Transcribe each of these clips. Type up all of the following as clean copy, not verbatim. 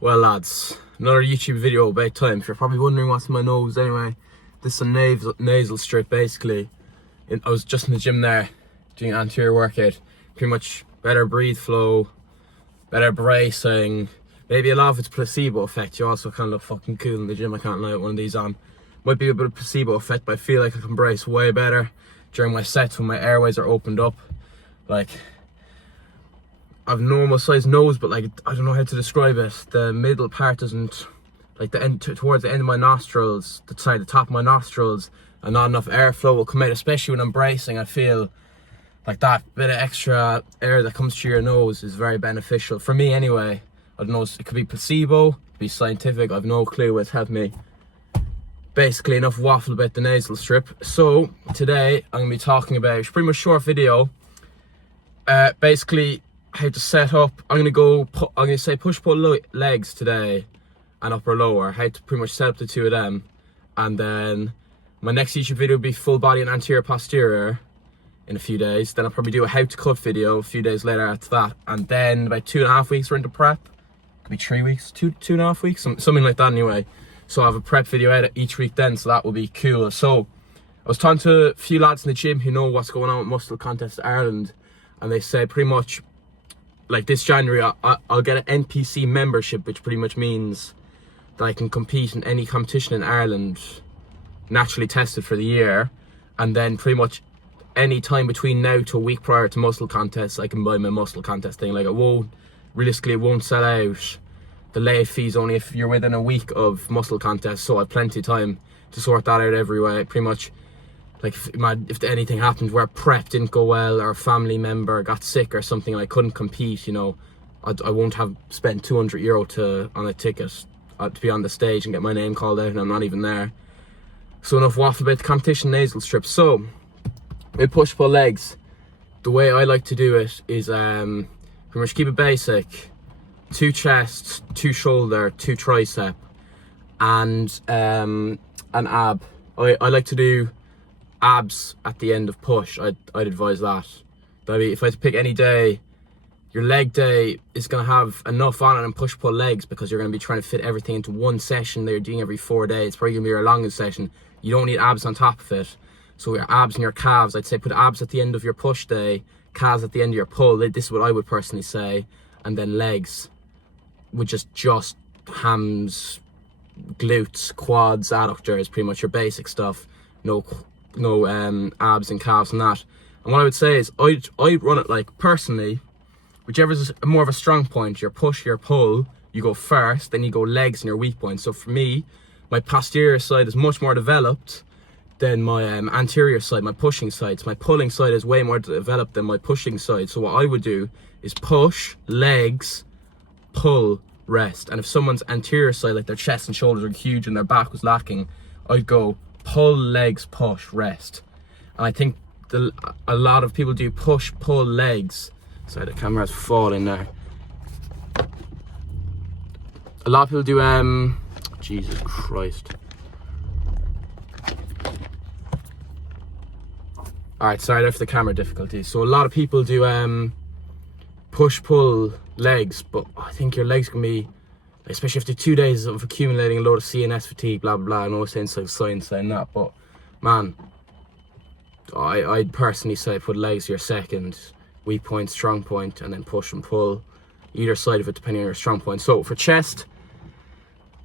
Well lads, another YouTube video about time. If you're probably wondering what's in my nose anyway, this is a nasal strip basically. I was just in the gym there doing an anterior workout. Pretty much better breathe flow, better bracing. Maybe a lot of it's placebo effect. You also kind of look fucking cool in the gym, I can't lie, with one of these on. Might be a bit of placebo effect, but I feel like I can brace way better during my sets when my airways are opened up. Like, I've normal sized nose, but like, I don't know how to describe it. The middle part isn't, like the end, towards the end of my nostrils, the top of my nostrils, and not enough airflow will come out, especially when I'm bracing. I feel like that bit of extra air that comes through your nose is very beneficial, for me anyway. I don't know, it could be placebo, it could be scientific, I've no clue what's helped me. Basically, enough waffle about the nasal strip. So today I'm gonna be talking about, it's pretty much short video, basically how to set up. I'm gonna say push pull legs today and upper lower, how to pretty much set up the two of them. And then my next YouTube video will be full body and anterior posterior in a few days. Then I'll probably do a how to cut video a few days later after that. And then about 2.5 weeks we're into prep. Could be 3 weeks, 2.5 weeks, something like that anyway. So I have a prep video out each week then, so that will be cool. So I was talking to a few lads in the gym who know what's going on with Muscle Contest Ireland, and they say pretty much like this January I'll get an NPC membership, which pretty much means that I can compete in any competition in Ireland, naturally tested for the year. And then pretty much any time between now to a week prior to Muscle Contest, I can buy my Muscle Contest thing. Like, realistically it won't sell out. The late fees only if you're within a week of Muscle Contest, so I have plenty of time to sort that out every way. Pretty much, like if anything happened where prep didn't go well, or a family member got sick or something and I couldn't compete, you know, I won't have spent €200 on a ticket to be on the stage and get my name called out and I'm not even there. So enough waffle about the competition nasal strip. So with push pull legs, the way I like to do it is pretty much keep it basic: 2 chest, 2 shoulder, 2 tricep, and an ab. I like to do abs at the end of push. I'd advise that. If I had to pick any day, your leg day is going to have enough on it and push pull legs, because you're going to be trying to fit everything into one session that you're doing every 4 days. It's probably going to be your longest session. You don't need abs on top of it. So your abs and your calves, I'd say put abs at the end of your push day, calves at the end of your pull. This is what I would personally say. And then legs with just hams, glutes, quads, adductors, pretty much your basic stuff. No abs and calves and that. And what I would say is I'd run it like, personally, whichever's more of a strong point, your push, your pull, you go first, then you go legs and your weak point. So for me, my posterior side is much more developed than my anterior side, my pushing side. So my pulling side is way more developed than my pushing side. So what I would do is push, legs, pull, rest. And if someone's anterior side, like their chest and shoulders are huge and their back was lacking, I'd go pull, legs, push, rest. And I think a lot of people do push, pull, legs. Sorry, the camera's falling now. A lot of people do Jesus Christ. Alright, sorry there for the camera difficulties. So a lot of people do push, pull, legs, but I think your legs can be, especially after 2 days of accumulating a load of CNS fatigue, blah blah blah. I know it's inside science saying that, but man, I'd personally say put legs your second, weak point, strong point, and then push and pull either side of it depending on your strong point. So for chest,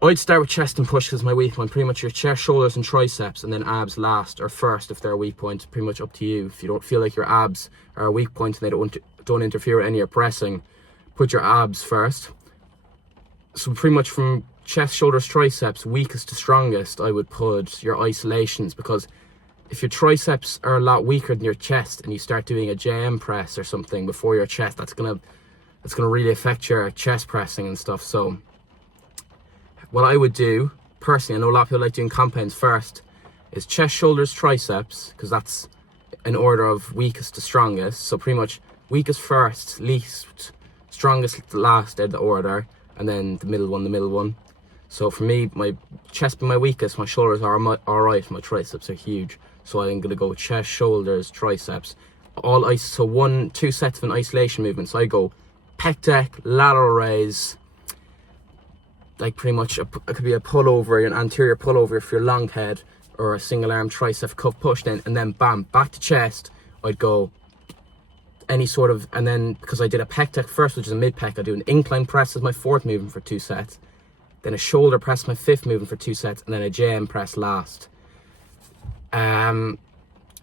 I'd start with chest and push because my weak point. Pretty much your chest, shoulders and triceps, and then abs last or first if they're a weak point. Pretty much up to you. If you don't feel like your abs are a weak point and they don't interfere with any of your pressing, put your abs first. So pretty much from chest, shoulders, triceps, weakest to strongest, I would put your isolations, because if your triceps are a lot weaker than your chest and you start doing a JM press or something before your chest, that's gonna really affect your chest pressing and stuff. So what I would do personally, I know a lot of people like doing compounds first, is chest, shoulders, triceps, because that's in order of weakest to strongest. So pretty much weakest first, least, strongest last in the order, and then the middle one. So for me, my chest being my weakest, my shoulders are alright, my triceps are huge. So I'm gonna go chest, shoulders, triceps, so 2 sets of an isolation movement. So I go pec deck, lateral raise, like pretty much it could be a pullover, an anterior pullover for your long head, or a single arm tricep cuff push then, and then bam, back to chest. I'd go any sort of, and then because I did a pec deck first, which is a mid pec, I do an incline press as my 4th movement for 2 sets, then a shoulder press my 5th movement for 2 sets, and then a JM press last.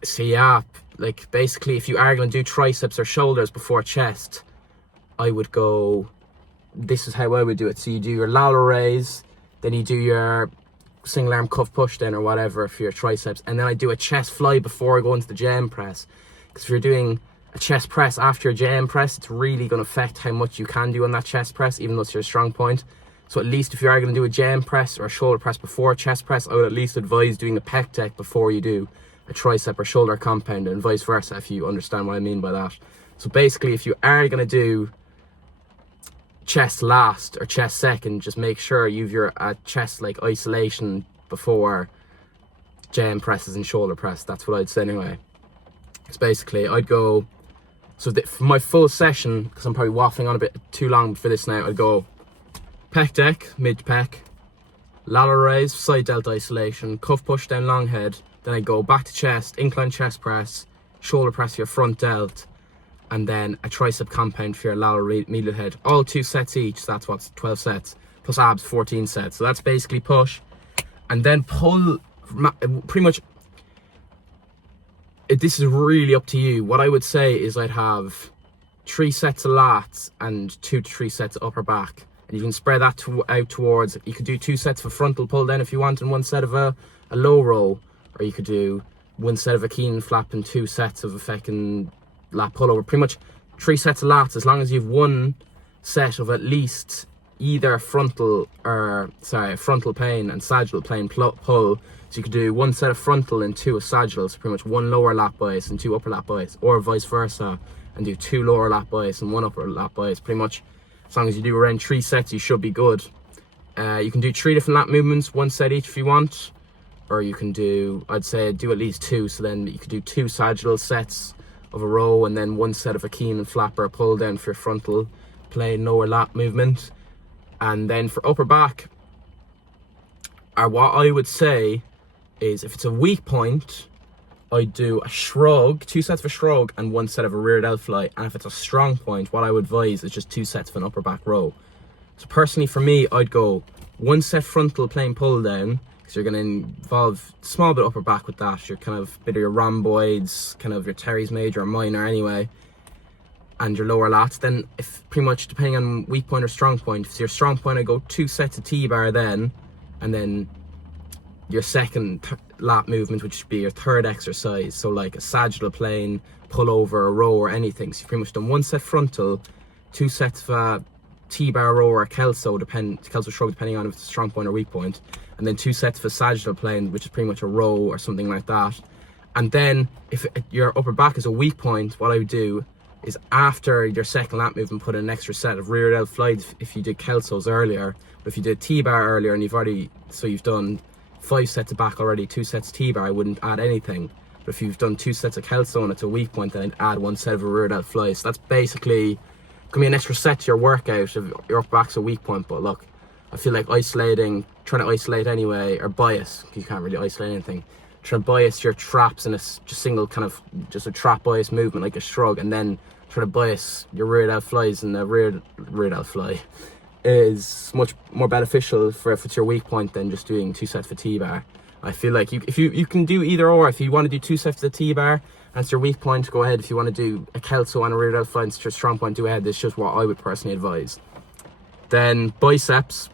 So yeah, like basically if you are going to do triceps or shoulders before chest, I would go, this is how I would do it. So you do your lateral raise, then you do your single arm cuff push then or whatever for your triceps, and then I do a chest fly before I go into the JM press. Because if you're doing a chest press after a JM press, it's really going to affect how much you can do on that chest press, even though it's your strong point. So at least if you are going to do a JM press or a shoulder press before a chest press, I would at least advise doing a pec deck before you do a tricep or shoulder compound, and vice versa, if you understand what I mean by that. So basically, if you are going to do chest last or chest second, just make sure you've your chest like isolation before JM presses and shoulder press. That's what I'd say anyway. It's basically, I'd go, so for my full session, because I'm probably waffling on a bit too long for this now, I'd go pec deck, mid pec, lateral raise, side delta isolation, cuff push down long head, then I go back to chest, incline chest press, shoulder press for your front delt, and then a tricep compound for your lateral medial head. All 2 sets each, so that's what's 12 sets, plus abs 14 sets. So that's basically push. And then pull, pretty much, this is really up to you. What I would say is I'd have 3 sets of lats and 2 to 3 sets of upper back. And you can spread that out towards, you could do 2 sets of a frontal pull down if you want, and 1 set of a low row. Or you could do 1 set of a Keenan flap and 2 sets of a fucking lat pullover. Pretty much 3 sets of lats, as long as you've 1 set of at least either frontal plane and sagittal plane pull. So you could do 1 set of frontal and 2 of sagittal, so pretty much 1 lower lat bias and 2 upper lat bias, or vice versa, and do 2 lower lat bias and 1 upper lat bias. Pretty much, as long as you do around 3 sets, you should be good. You can do 3 different lat movements, 1 set each if you want. Or you can do, I'd say do at least 2, so then you could do 2 sagittal sets of a row, and then 1 set of a Keenan flap or a pull down for your frontal plane lower lat movement. And then for upper back, what I would say is if it's a weak point, I'd do a shrug, 2 sets of a shrug and 1 set of a rear delt fly. And if it's a strong point, what I would advise is just 2 sets of an upper back row. So personally for me, I'd go 1 set frontal plane pull down, because you're going to involve a small bit upper back with that. You're kind of bit of your rhomboids, kind of your teres major or minor anyway, and your lower lats. Then if pretty much depending on weak point or strong point, if it's your strong point, I go 2 sets of T-bar then, and then your second lat movement, which would be your 3rd exercise, so like a sagittal plane, pull over, a row or anything. So you've pretty much done 1 set frontal, 2 sets of a T-bar row or a kelso shrug, depending on if it's a strong point or weak point, and then 2 sets of a sagittal plane, which is pretty much a row or something like that. And then if your upper back is a weak point, what I would do is after your second lat movement, put in an extra set of rear delt flies if you did kelsos earlier. But if you did T-bar earlier and you've done 5 sets of back already, 2 sets of T-bar, I wouldn't add anything. But if you've done 2 sets of kelso and it's a weak point, then I'd add 1 set of a rear delt fly. So that's basically can be an extra set to your workout if your upper back's a weak point. But look, I feel like trying to isolate anyway, or bias, because you can't really isolate anything, trying to bias your traps in a just a trap bias movement like a shrug, and then try to bias your rear delt flies, and the rear delt fly is much more beneficial for if it's your weak point than just doing 2 sets for T-bar. I feel like if you can do either or. If you want to do 2 sets of the T-bar and it's your weak point, go ahead. If you want to do a kelso and a rear delt fly and it's your strong point, do ahead. This is just what I would personally advise. Then biceps.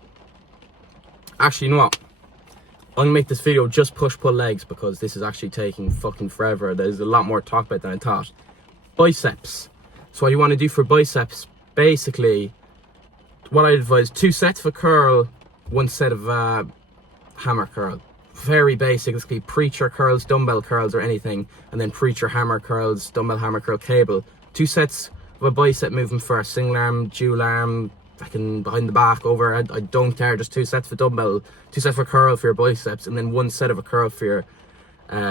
Actually, you know what? I'm gonna make this video just push-pull legs, because this is actually taking fucking forever. There's a lot more to talk about than I thought. Biceps. So what you want to do for biceps, basically, what I advise, 2 sets of a curl, 1 set of hammer curl. Very basic. This could be preacher curls, dumbbell curls, or anything, and then preacher hammer curls, dumbbell hammer curl cable. 2 sets of a bicep movement first, single arm, dual arm, fucking behind the back, over. I don't care. Just 2 sets for dumbbell, 2 sets for curl for your biceps, and then 1 set of a curl for your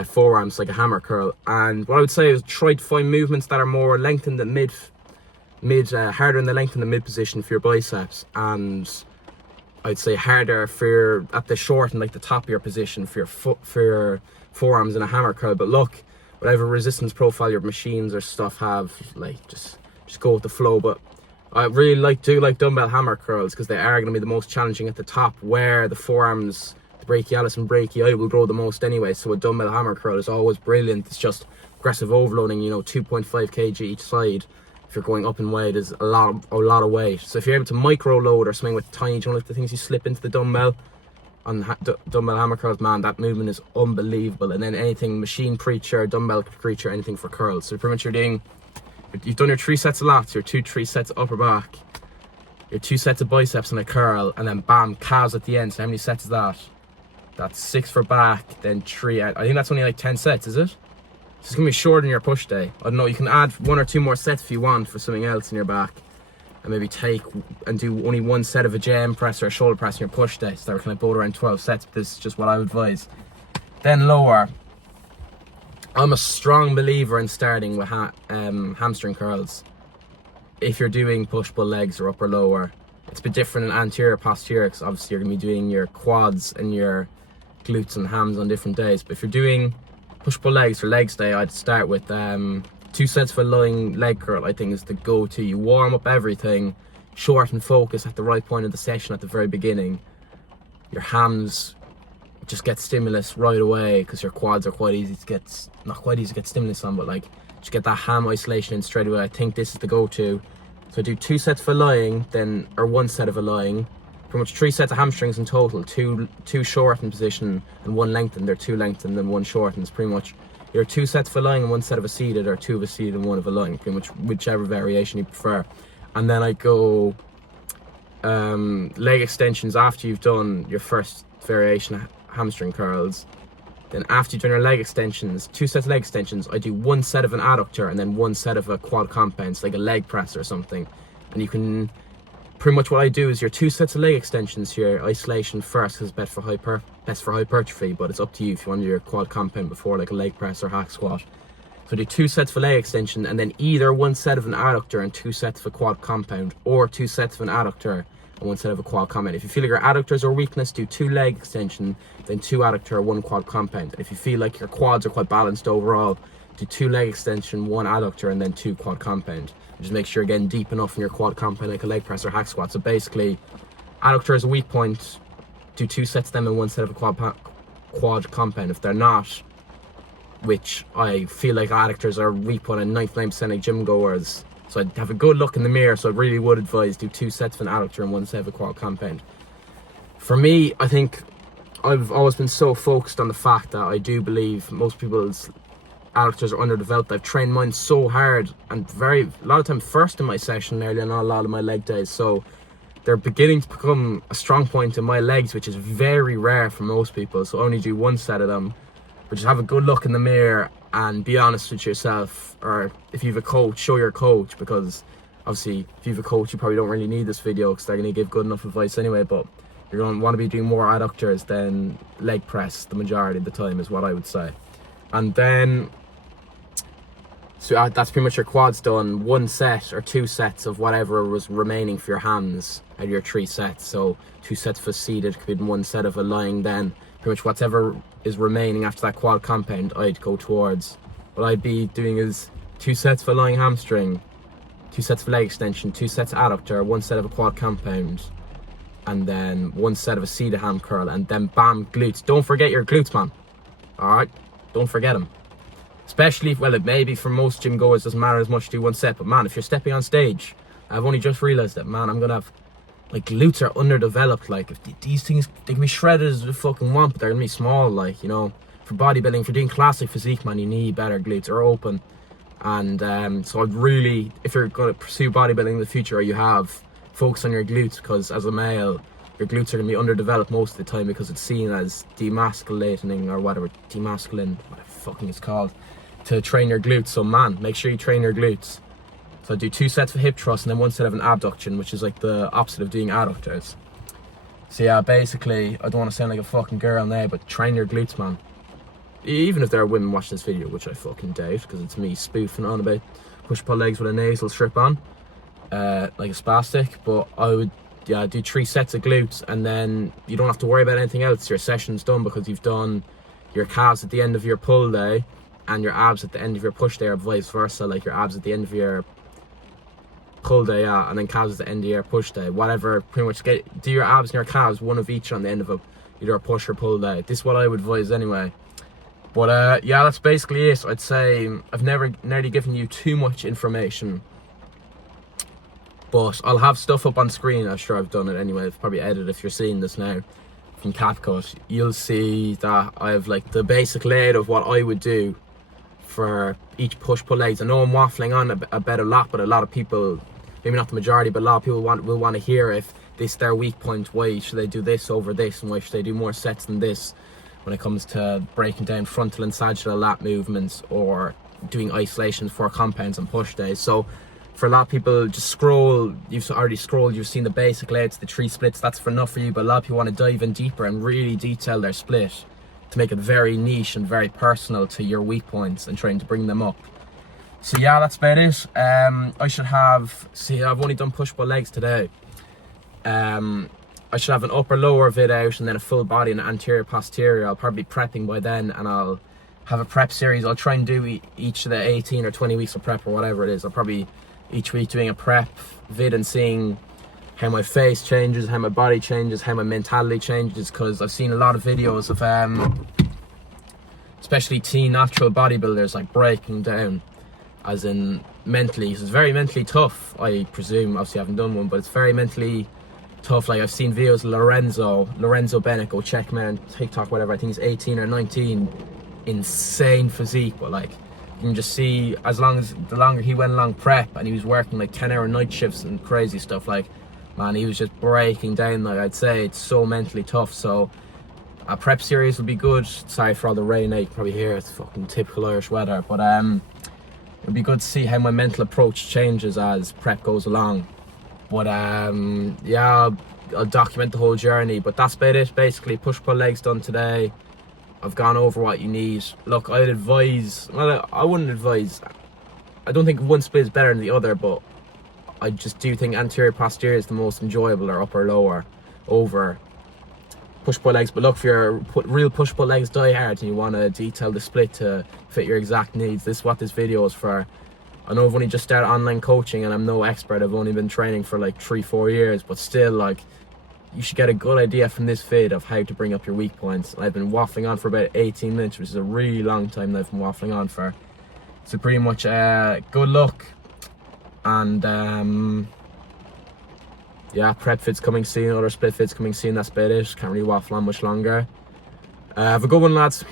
forearms, like a hammer curl. And what I would say is try to find movements that are more lengthened than harder in the length in the mid position for your biceps. And I'd say harder for at the short and like the top of your position for your foot, for your forearms in a hammer curl. But look, whatever resistance profile your machines or stuff have, like just go with the flow. But I really do like dumbbell hammer curls because they are going to be the most challenging at the top, where the forearms, the brachialis and brachii, will grow the most anyway. So a dumbbell hammer curl is always brilliant. It's just aggressive overloading, you know, 2.5 kg each side. If you're going up in weight, is a lot of weight. So if you're able to micro load or something with tiny, you know, like the things you slip into the dumbbell on dumbbell hammer curls, man, that movement is unbelievable. And then anything machine preacher, dumbbell preacher, anything for curls. So pretty much you've done your 3 sets of lats, your 3 sets of upper back, your 2 sets of biceps and a curl, and then bam, calves at the end. So how many sets is that? That's 6 for back, then 3. I think that's only like 10 sets, is it? So it's gonna be shorter than your push day. I don't know, you can add 1 or 2 more sets if you want for something else in your back, and maybe take and do only 1 set of a JM press or a shoulder press in your push day. So they're kind of both around 12 sets, but this is just what I would advise. Then lower. I'm a strong believer in starting with hamstring curls. If you're doing push-pull legs or upper lower, it's a bit different in anterior posterior, because obviously you're gonna be doing your quads and your glutes and hams on different days. But if you're doing push-pull legs for legs day, I'd start with 2 sets for lying leg curl. I think is the go-to. You warm up everything, short and focus at the right point of the session at the very beginning. Your hams just get stimulus right away because your quads are quite easy to get, not quite easy to get stimulus on, but like just get that ham isolation in straight away. I think this is the go-to. So I do 2 sets for lying, then, or 1 set of a lying. Pretty much 3 sets of hamstrings in total, two shortened position and 1 lengthened. They're 2 lengthened and 1 shortened. It's pretty much your 2 sets for lying and 1 set of a seated, or 2 of a seated and 1 of a lying, pretty much whichever variation you prefer. And then I go leg extensions after you've done your first variation of hamstring curls. Then after you've done your leg extensions, 2 sets of leg extensions, I do 1 set of an adductor and then 1 set of a quad compound, so like a leg press or something. And you can, pretty much what I do is your 2 sets of leg extensions here, isolation first, because it's best for hypertrophy, but it's up to you if you want to do your quad compound before, like a leg press or hack squat. So I do 2 sets for leg extension, and then either 1 set of an adductor and 2 sets of a quad compound, or 2 sets of an adductor and 1 set of a quad compound. If you feel like your adductors are weakness, do 2 leg extension, then 2 adductor, 1 quad compound. And if you feel like your quads are quite balanced overall, do 2 leg extension, 1 adductor, and then 2 quad compound. Just make sure you're getting deep enough in your quad compound, like a leg press or hack squat. So basically, adductor is a weak point, do 2 sets of them and 1 set of a quad compound. If they're not, which I feel like adductors are weak point and 99% of gym goers, so I'd have a good look in the mirror. So I really would advise do 2 sets of an adductor and 1 set of a quad compound. For me, I think I've always been so focused on the fact that I do believe most people's adductors are underdeveloped. I've trained mine so hard and a lot of time first in my session nearly on a lot of my leg days. So they're beginning to become a strong point in my legs, which is very rare for most people. So I only do 1 set of them. But just have a good look in the mirror and be honest with yourself, or if you have a coach, show your coach, because obviously if you have a coach you probably don't really need this video because they're going to give good enough advice anyway. But you're going to want to be doing more adductors than leg press the majority of the time, is what I would say. And then so that's pretty much your quads done. 1 set or 2 sets of whatever was remaining for your hams out of your 3 sets. So 2 sets for seated, could be 1 set of a lying, then pretty much whatever is remaining after that quad compound I'd go towards. What I'd be doing is 2 sets for lying hamstring, 2 sets for leg extension, 2 sets of adductor, 1 set of a quad compound, and then 1 set of a seated ham curl, and then bam, glutes. Don't forget your glutes, man. Alright? Don't forget them. Especially, well, it maybe for most gym goers doesn't matter as much to do 1 set, but man, if you're stepping on stage, I've only just realised that, man, I'm gonna have, like, glutes are underdeveloped. Like, if these things, they can be shredded as you fucking want, but they're gonna be small, like, you know. For bodybuilding, for doing classic physique, man, you need better glutes. They're open. And so I'd really, if you're gonna pursue bodybuilding in the future, or you have, focus on your glutes, because as a male, your glutes are gonna be underdeveloped most of the time because it's seen as demasculating, or whatever, demasculine, what the fucking it's called, to train your glutes. So man, make sure you train your glutes. So I do 2 sets of hip thrust and then 1 set of an abduction, which is like the opposite of doing adductors. So yeah, basically, I don't want to sound like a fucking girl now, but train your glutes, man. Even if there are women watching this video, which I fucking doubt, because it's me spoofing on about push-pull legs with a nasal strip on, like a spastic. But I would do 3 sets of glutes, and then you don't have to worry about anything else. Your session's done because you've done your calves at the end of your pull day and your abs at the end of your push day, or vice versa, like your abs at the end of your pull day, yeah, and then calves at the end of your push day. Whatever, pretty much do your abs and your calves, one of each on the end of either a push or pull day. This is what I would advise anyway. But yeah, that's basically it. I'd say I've nearly given you too much information, but I'll have stuff up on screen. I'm sure I've done it anyway. I've probably edited. If you're seeing this now from CapCut, you'll see that I have like the basic layout of what I would do for each push-pull legs. I know I'm waffling on about a lot, but a lot of people, maybe not the majority, but a lot of people will want to hear if this is their weak point. Why should they do this over this, and why should they do more sets than this when it comes to breaking down frontal and sagittal lat movements or doing isolations for compounds and push days. So for a lot of people, just scroll. You've already scrolled, you've seen the basic layouts, the 3 splits, that's for enough for you. But a lot of people want to dive in deeper and really detail their split to make it very niche and very personal to your weak points and trying to bring them up. So yeah, that's about it. I should have, see, I've only done push-pull legs today. I should have an upper lower vid out, and then a full body and anterior posterior. I'll probably be prepping by then, and I'll have a prep series. I'll try and do each of the 18 or 20 weeks of prep or whatever it is. I'll probably each week doing a prep vid and seeing how my face changes, how my body changes, how my mentality changes, because I've seen a lot of videos of especially teen natural bodybuilders like breaking down, as in mentally. So it's very mentally tough, I presume. Obviously I haven't done one, but it's very mentally tough. Like I've seen videos of Lorenzo Bennett, go check him out on TikTok, whatever. I think he's 18 or 19, insane physique, but like you can just see the longer he went along prep and he was working like 10-hour night shifts and crazy stuff, like man, he was just breaking down. Like I'd say it's so mentally tough. So a prep series would be good. Sorry for all the rain, you can probably hear it's fucking typical Irish weather, but it'd be good to see how my mental approach changes as prep goes along. But yeah, I'll document the whole journey. But that's about it basically. Push-pull legs done today. I've gone over what you need. Look, I'd advise, well, I wouldn't advise, I don't think one split is better than the other, but I just do think anterior posterior is the most enjoyable, or upper lower over push-pull legs. But look, if you're real push-pull legs die hard and you want to detail the split to fit your exact needs, this is what this video is for. I know I've only just started online coaching and I'm no expert. I've only been training for like 3-4 years, but still, like, you should get a good idea from this vid of how to bring up your weak points. And I've been waffling on for about 18 minutes, which is a really long time that I've been waffling on for. So pretty much good luck, and yeah, prep vids coming soon, other split vids coming soon. That's about it. Can't really waffle on much longer. Have a good one, lads.